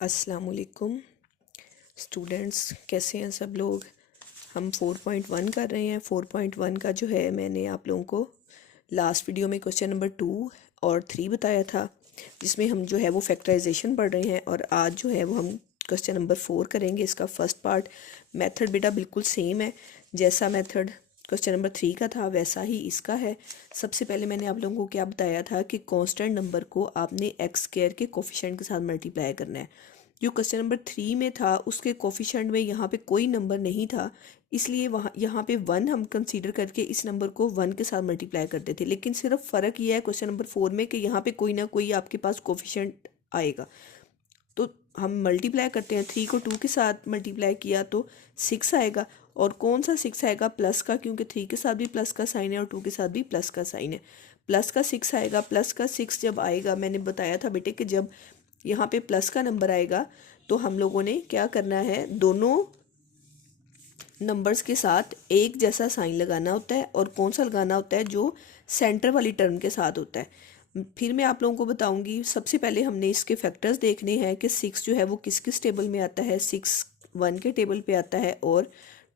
अस्सलाम वालेकुम स्टूडेंट्स, कैसे हैं सब लोग। हम 4.1 कर रहे हैं। 4.1 का जो है मैंने आप लोगों को लास्ट वीडियो में क्वेश्चन नंबर 2 और 3 बताया था, जिसमें हम जो है वो फैक्टराइजेशन पढ़ रहे हैं। और आज जो है वो हम क्वेश्चन नंबर 4 करेंगे। इसका फर्स्ट पार्ट मेथड बेटा बिल्कुल सेम है, जैसा मेथड क्वेश्चन नंबर 3 का था वैसा ही इसका है। सबसे पहले मैंने आप लोगों को क्या बताया था कि कांस्टेंट नंबर को आपने एक्स स्क्वायर के कोफिशिएंट के साथ मल्टीप्लाई करना है। जो क्वेश्चन नंबर 3 में था उसके कोफिशिएंट में यहाँ पे कोई नंबर नहीं था, इसलिए वहाँ यहाँ पे 1 हम कंसीडर करके इस नंबर को 1 के साथ मल्टीप्लाई करते थे। लेकिन सिर्फ फ़र्क यह है क्वेश्चन नंबर 4 में कि यहाँ पे कोई ना कोई आपके पास कोफिशिएंट आएगा। तो हम मल्टीप्लाई करते हैं, 3 को 2 के साथ मल्टीप्लाई किया तो 6 आएगा। और कौन सा 6 आएगा? प्लस का, क्योंकि 3 के साथ भी प्लस का साइन है और 2 के साथ भी प्लस का साइन है। प्लस का 6 आएगा। प्लस का 6 जब आएगा, मैंने बताया था बेटे कि जब यहाँ पे प्लस का नंबर आएगा तो हम लोगों ने क्या करना है, दोनों नंबर्स के साथ एक जैसा साइन लगाना होता है। और कौन सा लगाना होता है? जो सेंटर वाली टर्म के साथ होता है। फिर मैं आप लोगों को बताऊंगी। सबसे पहले हमने इसके फैक्टर्स देखने हैं कि 6 जो है वो किस किस टेबल में आता है। 6 1 के टेबल पे आता है और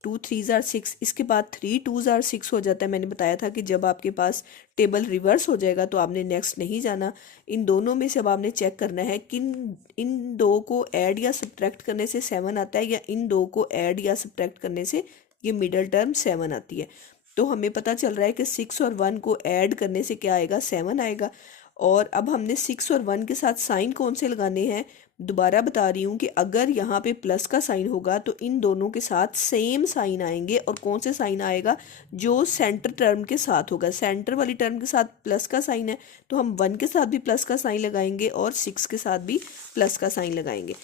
2 3 आर 6। इसके बाद 3 2 आर 6 हो जाता है। मैंने बताया था कि जब आपके पास टेबल रिवर्स हो जाएगा तो आपने नेक्स्ट नहीं जाना। इन दोनों में से अब आपने चेक करना है कि इन दो को ऐड या सब्ट्रैक्ट करने से 7 आता है, या इन दो को ऐड या सब्ट्रैक्ट करने से ये मिडल टर्म 7 आती है। तो हमें पता चल रहा है कि 6 और 1 को ऐड करने से क्या आएगा? 7 आएगा। और अब हमने 6 और 1 के साथ साइन कौन से लगाने हैं? दोबारा बता रही हूँ कि अगर यहाँ पे प्लस का साइन होगा तो इन दोनों के साथ सेम साइन आएंगे। और कौन से साइन आएगा? जो सेंटर टर्म के साथ होगा। सेंटर वाली टर्म के साथ प्लस का साइन है तो हम 1 के साथ भी प्लस का साइन लगाएंगे और 6 के साथ भी प्लस का साइन लगाएंगे।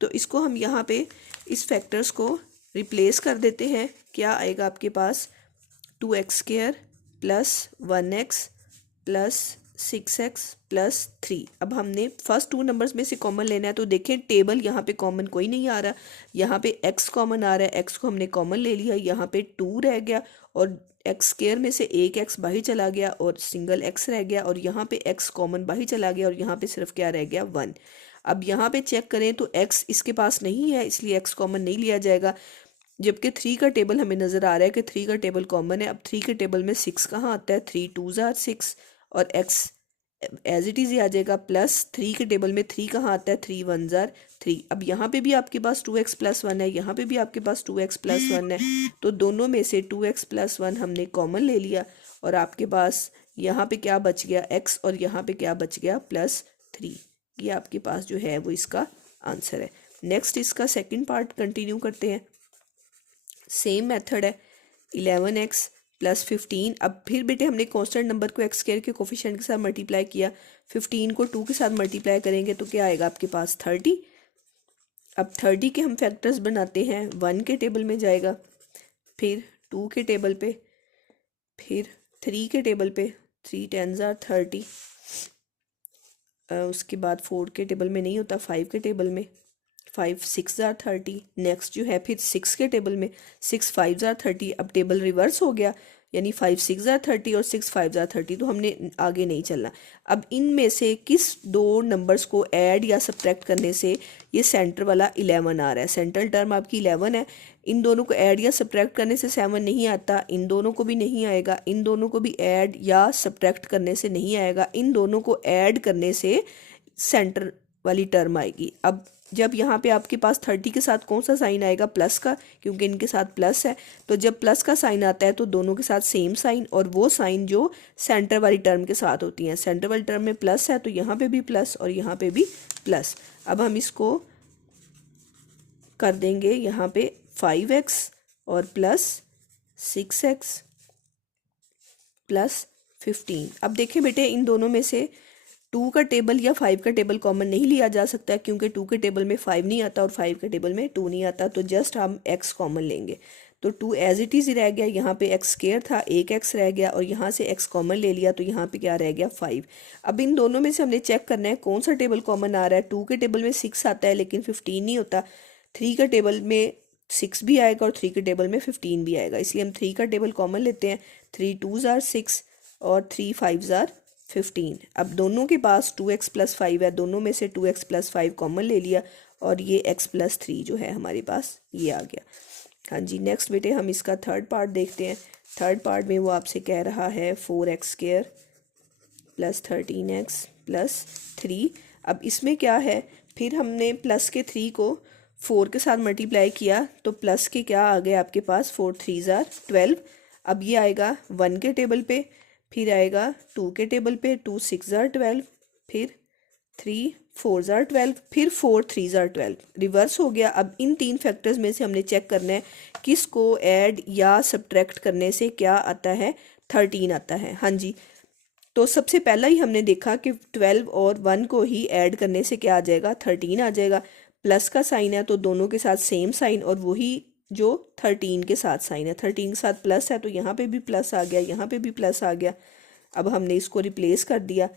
तो इसको हम यहाँ पे इस फैक्टर्स को रिप्लेस कर देते हैं। क्या आएगा आपके पास? 2x² plus 1x plus 6x plus 3। अब हमने फर्स्ट 2 नंबर्स में से कॉमन लेना है। तो देखें टेबल यहाँ पे कॉमन कोई नहीं आ रहा, यहाँ पे x कॉमन आ रहा है। x को हमने कॉमन ले लिया, यहाँ पे 2 रह गया और x² में से एक x बाहर चला गया और सिंगल x रह गया। और यहाँ पे x कॉमन बाहर चला गया और यहाँ पे सिर्फ क्या रह गया? 1। अब यहाँ पे चेक करें तो x इसके पास नहीं है, इसलिए x कॉमन नहीं लिया जाएगा। जबकि 3 का टेबल हमें नज़र आ रहा है कि 3 का टेबल कॉमन है। अब 3 के टेबल में 6 कहाँ आता है? 3 2 आर 6 और x एज इट इज़ ही आ जाएगा। प्लस 3 के टेबल में 3 कहाँ आता है? 3 1 आर 3। अब यहाँ पे भी आपके पास 2x प्लस 1 है, यहाँ पे भी आपके पास 2x प्लस 1 है। तो दोनों में से 2x प्लस 1 हमने कॉमन ले लिया और आपके पास यहाँ पे क्या बच गया? x। और यहाँ पे क्या बच गया? प्लस 3। ये आपके पास जो है वो इसका आंसर है। नेक्स्ट इसका सेकेंड पार्ट कंटिन्यू करते हैं। सेम मेथड है। 11x plus 15। अब फिर बेटे हमने कांस्टेंट नंबर को एक्स स्क्वायर के कोफिशिएंट के साथ मल्टीप्लाई किया। 15 को 2 के साथ मल्टीप्लाई करेंगे तो क्या आएगा आपके पास? 30। अब 30 के हम फैक्टर्स बनाते हैं। 1 के टेबल में जाएगा, फिर 2 के टेबल पे, फिर 3 के टेबल पे। 3 10 आर 30। उसके बाद 4 के टेबल में नहीं होता, 5 के टेबल में। 5 6 आर 30। नेक्स्ट जो है फिर 6 के टेबल में। 6 5 आर 30। अब टेबल रिवर्स हो गया, यानी 5 6 आर 30 और 6 5 आर 30। तो हमने आगे नहीं चलना। अब इनमें से किस दो नंबर्स को ऐड या सब्ट्रैक्ट करने से ये सेंटर वाला 11 आ रहा है? सेंट्रल टर्म आपकी 11 है। इन दोनों को ऐड या सब्ट्रैक्ट करने से 7 नहीं आता, इन दोनों को भी नहीं आएगा, इन दोनों को भी ऐड या सब्ट्रैक्ट करने से नहीं आएगा, इन दोनों को ऐड करने से सेंटर वाली टर्म आएगी। अब जब यहाँ पे आपके पास 30 के साथ कौन सा साइन आएगा? प्लस का, क्योंकि इनके साथ प्लस है। तो जब प्लस का साइन आता है तो दोनों के साथ सेम साइन, और वो साइन जो सेंटर वाली टर्म के साथ होती हैं। सेंटर वाली टर्म में प्लस है तो यहाँ पे भी प्लस और यहाँ पे भी प्लस। अब हम इसको कर देंगे यहाँ पे 5x और प्लस 6x प्लस 15। अब देखें बेटे, इन दोनों में से 2 का टेबल या 5 का टेबल कॉमन नहीं लिया जा सकता, क्योंकि 2 के टेबल में 5 नहीं आता और 5 के टेबल में 2 नहीं आता। तो जस्ट हम x कॉमन लेंगे। तो 2 एज इट इज़ ही रह गया। यहाँ पे x स्क्वायर था, एक x रह गया और यहाँ से x कॉमन ले लिया तो यहाँ पे क्या रह गया? 5। अब इन दोनों में से हमने चेक करना है कौन सा टेबल कॉमन आ रहा है। 2 के टेबल में 6 आता है लेकिन 15 नहीं होता। 3 का टेबल में 6 भी आएगा और 3 के टेबल में 15 भी आएगा, इसलिए हम 3 का टेबल कॉमन लेते हैं। 3 2 आर 6 और 3 5 आर 15। अब दोनों के पास 2x प्लस 5 है, दोनों में से 2x प्लस 5 कॉमन ले लिया और ये x प्लस 3 जो है हमारे पास ये आ गया। हाँ जी, नेक्स्ट बेटे हम इसका थर्ड पार्ट देखते हैं। थर्ड पार्ट में वो आपसे कह रहा है 4x² प्लस 13x प्लस 3। अब इसमें क्या है, फिर हमने प्लस के 3 को 4 के साथ मल्टीप्लाई किया तो प्लस के क्या आ गए आपके पास, 4 3 12। अब ये आएगा 1 के टेबल पे, फिर आएगा 2 के टेबल पे, 2 6 12, फिर 3 4 12, फिर 4 3 12, रिवर्स हो गया। अब इन तीन फैक्टर्स में से हमने चेक करना है किसको ऐड या सब्ट्रैक्ट करने से क्या आता है, 13 आता है। हाँ जी, तो सबसे पहला ही हमने देखा कि 12 और 1 को ही ऐड करने से क्या आ जाएगा, 13 आ जाएगा। प्लस का साइन है तो दोनों के साथ सेम साइन, और वही जो 13 के साथ साइन है, 13 के साथ प्लस है तो यहाँ पे भी प्लस आ गया, यहाँ पे भी प्लस आ गया। अब हमने इसको रिप्लेस कर दिया,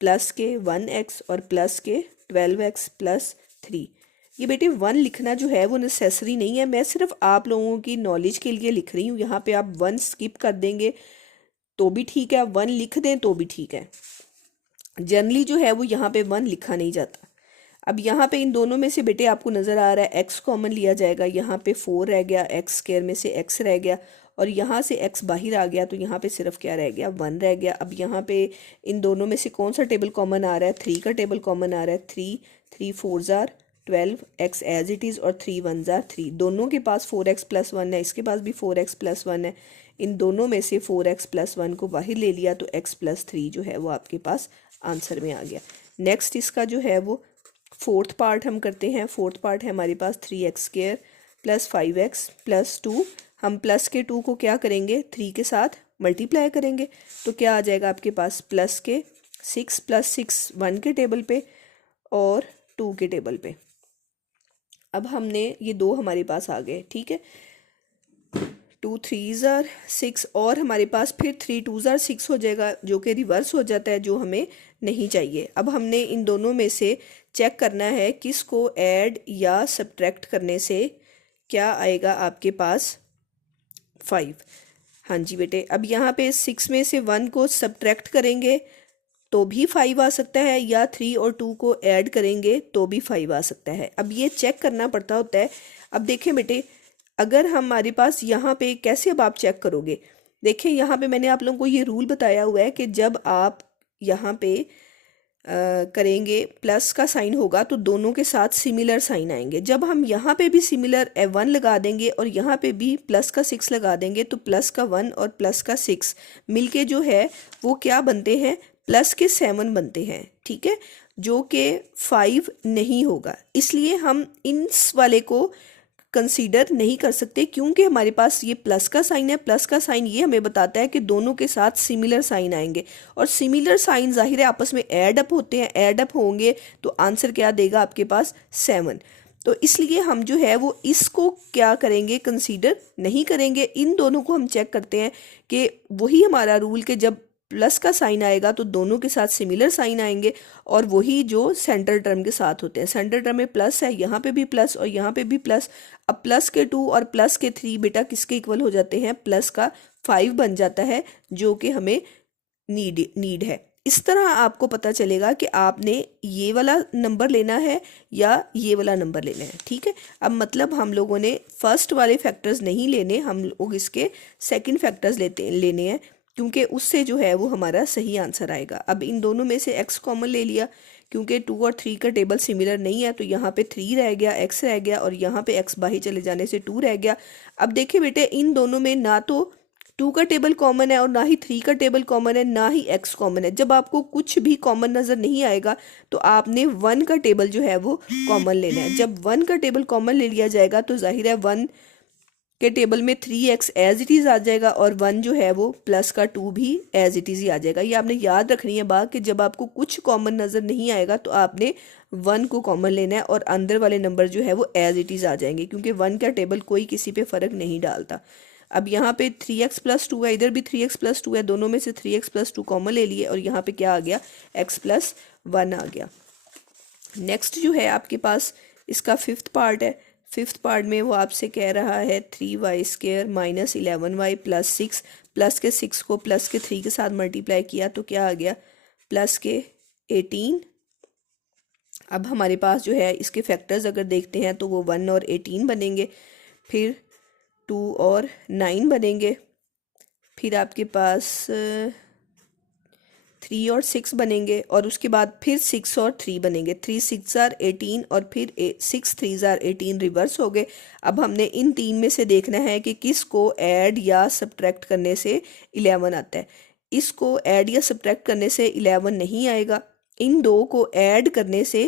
प्लस के 1x और प्लस के 12x प्लस 3। ये बेटे 1 लिखना जो है वो नेसेसरी नहीं है, मैं सिर्फ आप लोगों की नॉलेज के लिए लिख रही हूँ। यहाँ पे आप 1 स्किप कर देंगे तो भी ठीक है, 1 लिख दें तो भी ठीक है। जनरली जो है वो यहाँ पे 1 लिखा नहीं जाता। अब यहाँ पे इन दोनों में से बेटे आपको नज़र आ रहा है x कॉमन लिया जाएगा, यहाँ पे 4 रह गया, x² में से x रह गया और यहाँ से x बाहर आ गया तो यहाँ पे सिर्फ क्या रह गया, 1 रह गया। अब यहाँ पे इन दोनों में से कौन सा टेबल कॉमन आ रहा है, 3 का टेबल कॉमन आ रहा है। 3 4 12, x एज इट इज़ और 3 1 3। दोनों के पास 4x प्लस 1 है, इसके पास भी 4x प्लस 1 है। इन दोनों में से 4x प्लस 1 को बाहर ले लिया तो x प्लस 3 जो है वो आपके पास आंसर में आ गया। नेक्स्ट इसका जो है वो फोर्थ पार्ट हम करते हैं। फोर्थ पार्ट है हमारे पास 3x² प्लस 5x प्लस 2। हम प्लस के 2 को क्या करेंगे, 3 के साथ मल्टीप्लाई करेंगे तो क्या आ जाएगा आपके पास, प्लस के 6 प्लस 6 1 के टेबल पे और 2 के टेबल पे। अब हमने ये दो हमारे पास आ गए, ठीक है। 2 3 6 और हमारे पास फिर 3 2 6 हो जाएगा, जो कि रिवर्स हो जाता है, जो हमें नहीं चाहिए। अब हमने इन दोनों में से चेक करना है किसको ऐड या सब्ट्रैक्ट करने से क्या आएगा आपके पास, 5। हाँ जी बेटे, अब यहाँ पे 6 में से 1 को सब्ट्रैक्ट करेंगे तो भी 5 आ सकता है, या 3 और 2 को ऐड करेंगे तो भी 5 आ सकता है। अब ये चेक करना पड़ता होता है। अब देखें बेटे, अगर हमारे पास यहाँ पे कैसे, अब आप चेक करोगे, देखें यहाँ पे मैंने आप लोगों को ये रूल बताया हुआ है कि जब आप यहाँ पे करेंगे प्लस का साइन होगा तो दोनों के साथ सिमिलर साइन आएंगे। जब हम यहाँ पे भी सिमिलर 1 लगा देंगे और यहाँ पे भी प्लस का 6 लगा देंगे तो प्लस का 1 और प्लस का 6 मिलके जो है वो क्या बनते हैं, प्लस के 7 बनते हैं, ठीक है, जो कि 5 नहीं होगा। इसलिए हम इस वाले को कंसीडर नहीं कर सकते क्योंकि हमारे पास ये प्लस का साइन है। प्लस का साइन ये हमें बताता है कि दोनों के साथ सिमिलर साइन आएंगे और सिमिलर साइन जाहिर है आपस में ऐड अप होते हैं, ऐड अप होंगे तो आंसर क्या देगा आपके पास, 7। तो इसलिए हम जो है वो इसको क्या करेंगे, कंसीडर नहीं करेंगे। इन दोनों को हम चेक करते हैं कि वही हमारा रूल के जब प्लस का साइन आएगा तो दोनों के साथ सिमिलर साइन आएंगे और वही जो सेंटर टर्म के साथ होते हैं। सेंटर टर्म में प्लस है, यहाँ पे भी प्लस और यहाँ पे भी प्लस। अब प्लस के 2 और प्लस के 3 बेटा किसके इक्वल हो जाते हैं, प्लस का 5 बन जाता है, जो कि हमें नीड है। इस तरह आपको पता चलेगा कि आपने ये वाला नंबर लेना है या ये वाला नंबर लेना है, ठीक है। अब मतलब हम लोगों ने फर्स्ट वाले फैक्टर्स नहीं लेने, हम लोग इसके सेकंड फैक्टर्स लेने हैं क्योंकि उससे जो है वो हमारा सही आंसर आएगा। अब इन दोनों में से x कॉमन ले लिया क्योंकि 2 और 3 का टेबल सिमिलर नहीं है तो यहाँ पे 3 रह गया, x रह गया और यहाँ पे x बाहर चले जाने से 2 रह गया। अब देखिए बेटे, इन दोनों में ना तो 2 का टेबल कॉमन है और ना ही 3 का टेबल कॉमन है, ना ही x कॉमन है। जब आपको कुछ भी कॉमन नज़र नहीं आएगा तो आपने 1 का टेबल जो है वो कॉमन लेना है। जब 1 का टेबल कॉमन ले लिया जाएगा तो जाहिर है 1 के टेबल में 3x एज इट इज़ आ जाएगा और 1 जो है वो प्लस का 2 भी एज इट इज़ ही आ जाएगा। ये आपने याद रखनी है बात कि जब आपको कुछ कॉमन नज़र नहीं आएगा तो आपने 1 को कॉमन लेना है और अंदर वाले नंबर जो है वो एज इट इज़ आ जाएंगे क्योंकि 1 का टेबल कोई किसी पे फ़र्क नहीं डालता। अब यहाँ पे 3x प्लस 2 है, इधर भी 3x प्लस 2 है, दोनों में से 3x प्लस 2 कॉमन ले लिए और यहाँ पे क्या आ गया, x प्लस 1 आ गया। नेक्स्ट जो है आपके पास इसका फिफ्थ पार्ट है। फिफ्थ पार्ट में वो आपसे कह रहा है 3y² minus 11y plus 6। Plus के 6 को प्लस के 3 के साथ मल्टीप्लाई किया तो क्या आ गया, प्लस के 18। अब हमारे पास जो है इसके फैक्टर्स अगर देखते हैं तो वो 1 और 18 बनेंगे, फिर 2 और 9 बनेंगे, फिर आपके पास 3 और 6 बनेंगे, और उसके बाद फिर 6 और 3 बनेंगे। 3 6 ज़ार 18 और फिर 6 3 ज़ार 18 रिवर्स हो गए। अब हमने इन तीन में से देखना है कि किसको ऐड या सब्ट्रैक्ट करने से 11 आता है। इसको ऐड या सब्ट्रैक्ट करने से 11 नहीं आएगा, इन दो को ऐड करने से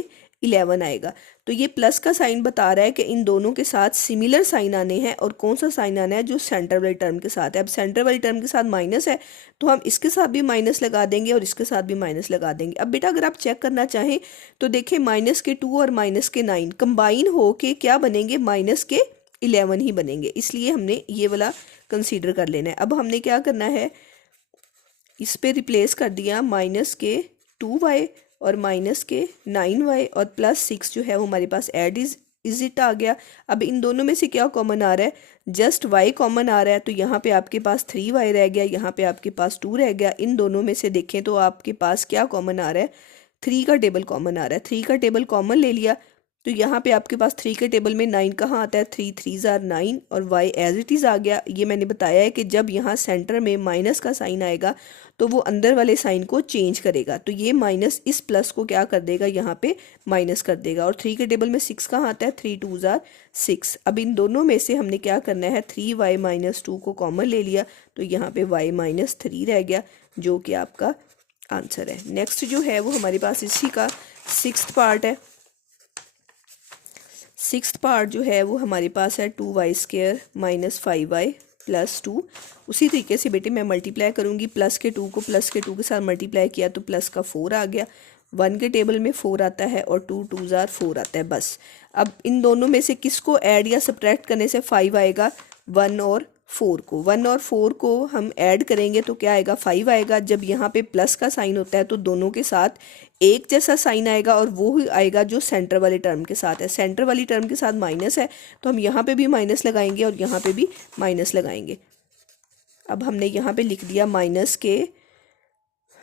11 आएगा। तो ये प्लस का साइन बता रहा है कि इन दोनों के साथ सिमिलर साइन आने हैं, और कौन सा साइन आना है, जो सेंटर वाली टर्म के साथ है। अब सेंटर वाली टर्म के साथ माइनस है तो हम इसके साथ भी माइनस लगा देंगे और इसके साथ भी माइनस लगा देंगे। अब बेटा अगर आप चेक करना चाहें तो देखें माइनस के 2 और माइनस के 9 कंबाइन हो के क्या बनेंगे, माइनस के 11 ही बनेंगे, इसलिए हमने ये वाला कंसीडर कर लेना है। अब हमने क्या करना है, इस पे रिप्लेस कर दिया माइनस के 2y और माइनस के 9y और प्लस 6 जो है वो हमारे पास ऐड इज इट आ गया। अब इन दोनों में से क्या कॉमन आ रहा है, जस्ट y कॉमन आ रहा है, तो यहाँ पे आपके पास 3y रह गया, यहाँ पे आपके पास 2 रह गया। इन दोनों में से देखें तो आपके पास क्या कॉमन आ रहा है, 3 का टेबल कॉमन आ रहा है। 3 का टेबल कॉमन ले लिया तो यहाँ पे आपके पास 3 के टेबल में 9 कहाँ आता है, 3 3 ज़ार 9 और y एज इट इज़ आ गया। ये मैंने बताया है कि जब यहाँ सेंटर में माइनस का साइन आएगा तो वो अंदर वाले साइन को चेंज करेगा, तो ये माइनस इस प्लस को क्या कर देगा, यहाँ पे माइनस कर देगा। और 3 के टेबल में 6 कहाँ आता है, 3 2 ज़ार 6। अब इन दोनों में से हमने क्या करना है, 3y माइनस 2 को कॉमन ले लिया तो यहाँ पे y माइनस 3 रह गया, जो कि आपका आंसर है। नेक्स्ट जो है वो हमारे पास इसी का 6th पार्ट है। 6th पार्ट जो है वो हमारे पास है 2y² माइनस 5y प्लस 2। उसी तरीके से बेटे मैं मल्टीप्लाई करूँगी, प्लस के 2 को प्लस के 2 के साथ मल्टीप्लाई किया तो प्लस का 4 आ गया। 1 के टेबल में 4 आता है और 2 2 ज़ार 4 आता है बस। अब इन दोनों में से किसको ऐड या सब्ट्रैक्ट करने से 5 आएगा, 1 और 4 को। 1 और 4 को हम ऐड करेंगे तो क्या आएगा, 5 आएगा। जब यहाँ पे प्लस का साइन होता है तो दोनों के साथ एक जैसा साइन आएगा, और वो ही आएगा जो सेंटर वाले टर्म के साथ है। सेंटर वाली टर्म के साथ माइनस है तो हम यहाँ पे भी माइनस लगाएंगे और यहाँ पे भी माइनस लगाएंगे। अब हमने यहाँ पे लिख दिया माइनस के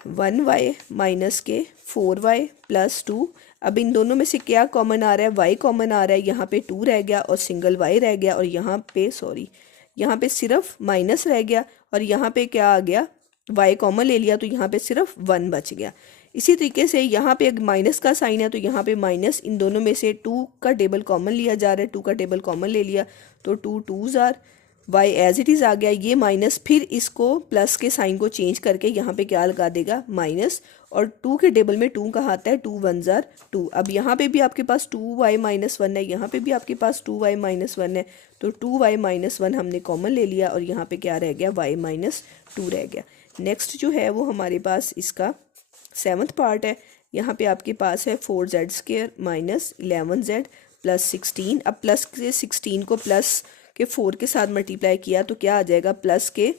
1y माइनस के 4y प्लस 2। अब इन दोनों में से क्या कॉमन आ रहा है, y कॉमन आ रहा है, यहाँ पे 2 रह गया और सिंगल y रह गया, और यहाँ पे सिर्फ माइनस रह गया, और यहाँ पे क्या आ गया, y कॉमन ले लिया तो यहाँ पे सिर्फ 1 बच गया। इसी तरीके से यहाँ पे माइनस का साइन है तो यहाँ पे माइनस, इन दोनों में से 2 का टेबल कॉमन लिया जा रहा है, 2 का टेबल कॉमन ले लिया तो 2 2 ज़ार y एज इट इज़ आ गया। ये माइनस फिर इसको प्लस के साइन को चेंज करके यहाँ पे क्या लगा देगा, माइनस, और 2 के टेबल में 2 कहाँ आता है, 2 1 ज़ार 2। अब यहाँ पे भी आपके पास 2y माइनस 1 है, यहाँ पे भी आपके पास 2y माइनस 1 है, तो 2y माइनस 1 हमने कॉमन ले लिया और यहाँ पे क्या रह गया, y माइनस 2 रह गया। नेक्स्ट जो है वो हमारे पास इसका 7th पार्ट है। यहाँ पे आपके पास है 4z² माइनस 11z प्लस 16। अब प्लस के 16 को प्लस के 4 के साथ मल्टीप्लाई किया तो क्या आ जाएगा, प्लस के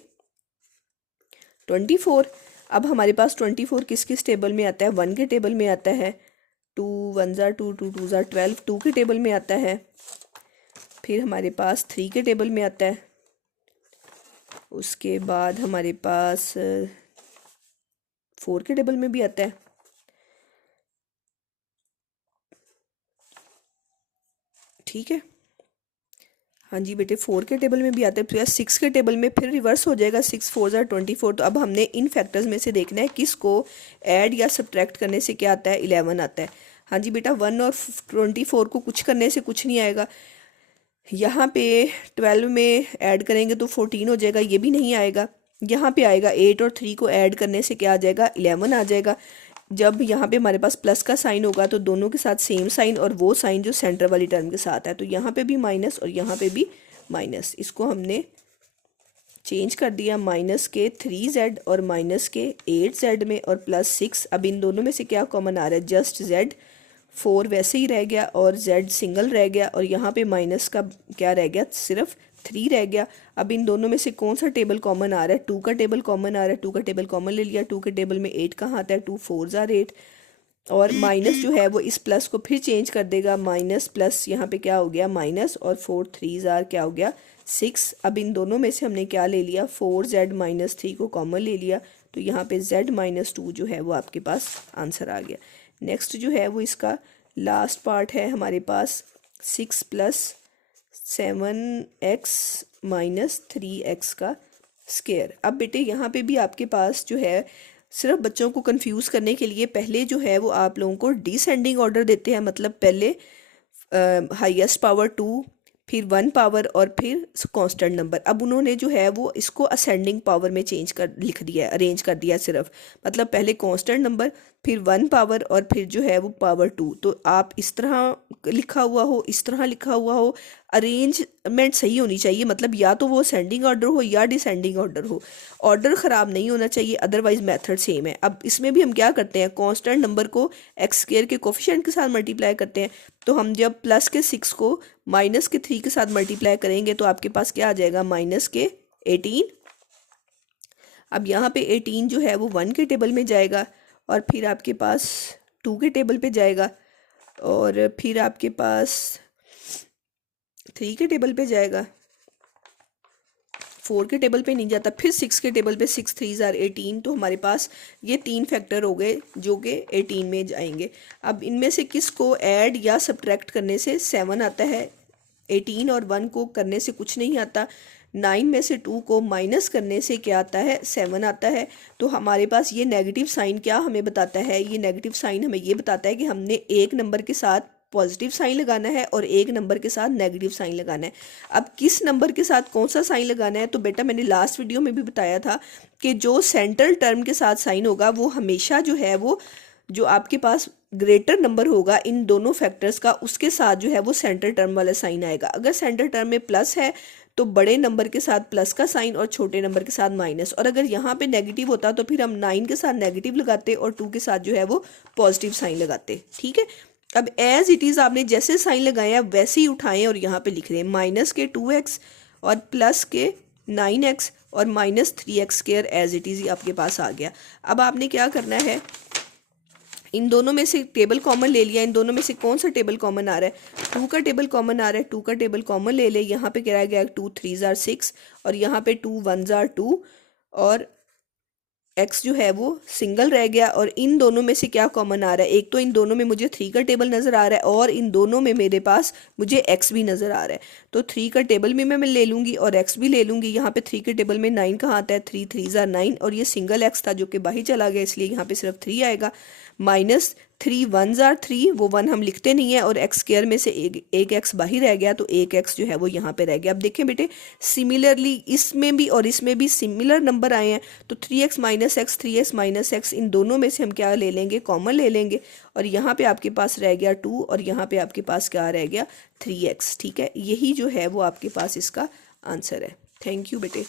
24। अब हमारे पास 24 किस किस टेबल में आता है, 1 के टेबल में आता है, 2 1 ज़ार 2 2 2 ज़ार 12, 2 के टेबल में आता है, फिर हमारे पास 3 के टेबल में आता है, उसके बाद हमारे पास 4 के टेबल में भी आता है, ठीक है। हाँ जी बेटे 4 के टेबल में भी आता है, फिर 6 के टेबल में फिर रिवर्स हो जाएगा, 6 4 ज़ार 24। तो अब हमने इन फैक्टर्स में से देखना है किसको ऐड या सब्ट्रैक्ट करने से क्या आता है, 11 आता है। हाँ जी बेटा 1 और 24 को कुछ करने से कुछ नहीं आएगा। यहाँ पे 12 में ऐड करेंगे तो 14 हो जाएगा, ये भी नहीं आएगा। यहाँ पे आएगा 8 और 3 को ऐड करने से क्या आ जाएगा, 11 आ जाएगा। जब यहाँ पे हमारे पास प्लस का साइन होगा तो दोनों के साथ सेम साइन, और वो साइन जो सेंटर वाली टर्म के साथ है, तो यहाँ पे भी माइनस और यहाँ पे भी माइनस। इसको हमने चेंज कर दिया माइनस के 3z और माइनस के 8z में और प्लस 6। अब इन दोनों में से क्या कॉमन आ रहा है, जस्ट z, 4 वैसे ही रह गया और z सिंगल रह गया, और यहाँ पे माइनस का क्या रह गया, सिर्फ 3 रह गया। अब इन दोनों में से कौन सा टेबल कॉमन आ रहा है, 2 का टेबल कॉमन आ रहा है, 2 का टेबल कॉमन ले लिया, 2 के टेबल में 8 कहाँ आता है, 2 4 ज़ार 8, और माइनस जो है वो इस प्लस को फिर चेंज कर देगा, माइनस प्लस यहाँ पे क्या हो गया, माइनस, और 4 3 ज़ार क्या हो गया, 6। अब इन दोनों में से हमने क्या ले लिया, 4z माइनस 3 को कॉमन ले लिया तो यहाँ पे z माइनस 2 जो है वो आपके पास आंसर आ गया। नेक्स्ट जो है वो इसका लास्ट पार्ट है हमारे पास 6 + 7x माइनस 3x का स्क्वायर। अब बेटे यहाँ पे भी आपके पास जो है सिर्फ बच्चों को कंफ्यूज करने के लिए पहले जो है वो आप लोगों को डिसेंडिंग ऑर्डर देते हैं, मतलब पहले हाईएस्ट पावर 2, फिर 1 पावर और फिर कांस्टेंट नंबर। अब उन्होंने जो है वो इसको असेंडिंग पावर में चेंज कर लिख दिया है, अरेंज कर दिया सिर्फ, मतलब पहले कांस्टेंट नंबर फिर 1 पावर और फिर जो है वो पावर 2। तो आप इस तरह लिखा हुआ हो, इस तरह लिखा हुआ हो, अरेंजमेंट सही होनी चाहिए, मतलब या तो वो असेंडिंग ऑर्डर हो या डिसेंडिंग ऑर्डर हो, ऑर्डर ख़राब नहीं होना चाहिए, अदरवाइज मेथड सेम है। अब इसमें भी हम क्या करते हैं, कांस्टेंट नंबर को एक्स स्क्वायर के कोफिशिएंट के साथ मल्टीप्लाई करते हैं। तो हम जब प्लस के 6 को माइनस के 3 के साथ मल्टीप्लाई करेंगे तो आपके पास क्या आ जाएगा, माइनस के 18। अब यहाँ पे 18 जो है वो 1 के टेबल में जाएगा और फिर आपके पास 2 के टेबल पे जाएगा और फिर आपके पास 3 के टेबल पे जाएगा, 4 के टेबल पे नहीं जाता, फिर 6 के टेबल पे 6 3 = 18। तो हमारे पास ये 3 फैक्टर हो गए जो कि 18 में जाएंगे। अब इनमें से किस को ऐड या सब्ट्रैक्ट करने से 7 आता है, 18 और 1 को करने से कुछ नहीं आता, 9 में से 2 को माइनस करने से क्या आता है, 7 आता है। तो हमारे पास ये नेगेटिव साइन क्या हमें बताता है, ये नेगेटिव साइन हमें ये बताता है कि हमने एक नंबर के साथ पॉजिटिव साइन लगाना है और एक नंबर के साथ नेगेटिव साइन लगाना है। अब किस नंबर के साथ कौन सा साइन लगाना है, तो बेटा मैंने लास्ट वीडियो में भी बताया था कि जो सेंट्रल टर्म के साथ साइन होगा वो हमेशा जो है वो जो आपके पास ग्रेटर नंबर होगा इन दोनों फैक्टर्स का, उसके साथ जो है वो सेंट्रल टर्म वाला साइन आएगा। अगर सेंट्रल टर्म में प्लस है तो बड़े नंबर के साथ प्लस का साइन और छोटे नंबर के साथ माइनस, और अगर यहाँ पे नेगेटिव होता तो फिर हम 9 के साथ नेगेटिव लगाते और 2 के साथ जो है वो पॉजिटिव साइन लगाते। ठीक है, अब एज इट इज़ आपने जैसे साइन लगाए हैं वैसे ही उठाएं और यहाँ पे लिख रहे हैं माइनस के 2x और प्लस के 9x और minus 3x square as it is आपके पास आ गया। अब आपने क्या करना है, इन दोनों में से टेबल कॉमन ले लिया, इन दोनों में से कौन सा टेबल कॉमन आ रहा है, 2 का टेबल कॉमन आ रहा है, 2 का टेबल कॉमन ले ले। यहाँ पे क्या रह गया, 2 3 = 6 और यहाँ पे 2 1 = 2 और x जो है वो सिंगल रह गया। और इन दोनों में से क्या कॉमन आ रहा है, एक तो इन दोनों में मुझे 3 का टेबल नज़र आ रहा है और इन दोनों में मेरे पास मुझे x भी नज़र आ रहा है। तो 3 का टेबल भी मैं ले लूँगी और x भी ले लूँगी। यहाँ पे 3 के टेबल में 9 कहाँ आता है, 3 3 = 9 और ये सिंगल x था जो कि बाहर चला गया, इसलिए यहाँ पे सिर्फ 3 आएगा। माइनस 3 1 = 3, वो 1 हम लिखते नहीं है और एक्स स्क्वायर में से एक एक्स बाहर रह गया तो एक एक्स जो है वो यहाँ पे रह गया। अब देखें बेटे सिमिलरली इसमें भी और इसमें भी सिमिलर नंबर आए हैं, तो 3x - x 3x - x इन दोनों में से हम क्या ले लेंगे, कॉमन ले लेंगे और यहाँ पे आपके पास रह गया 2 और यहाँ पे आपके पास क्या रह गया 3x। ठीक है, यही जो है वो आपके पास इसका आंसर है। थैंक यू बेटे।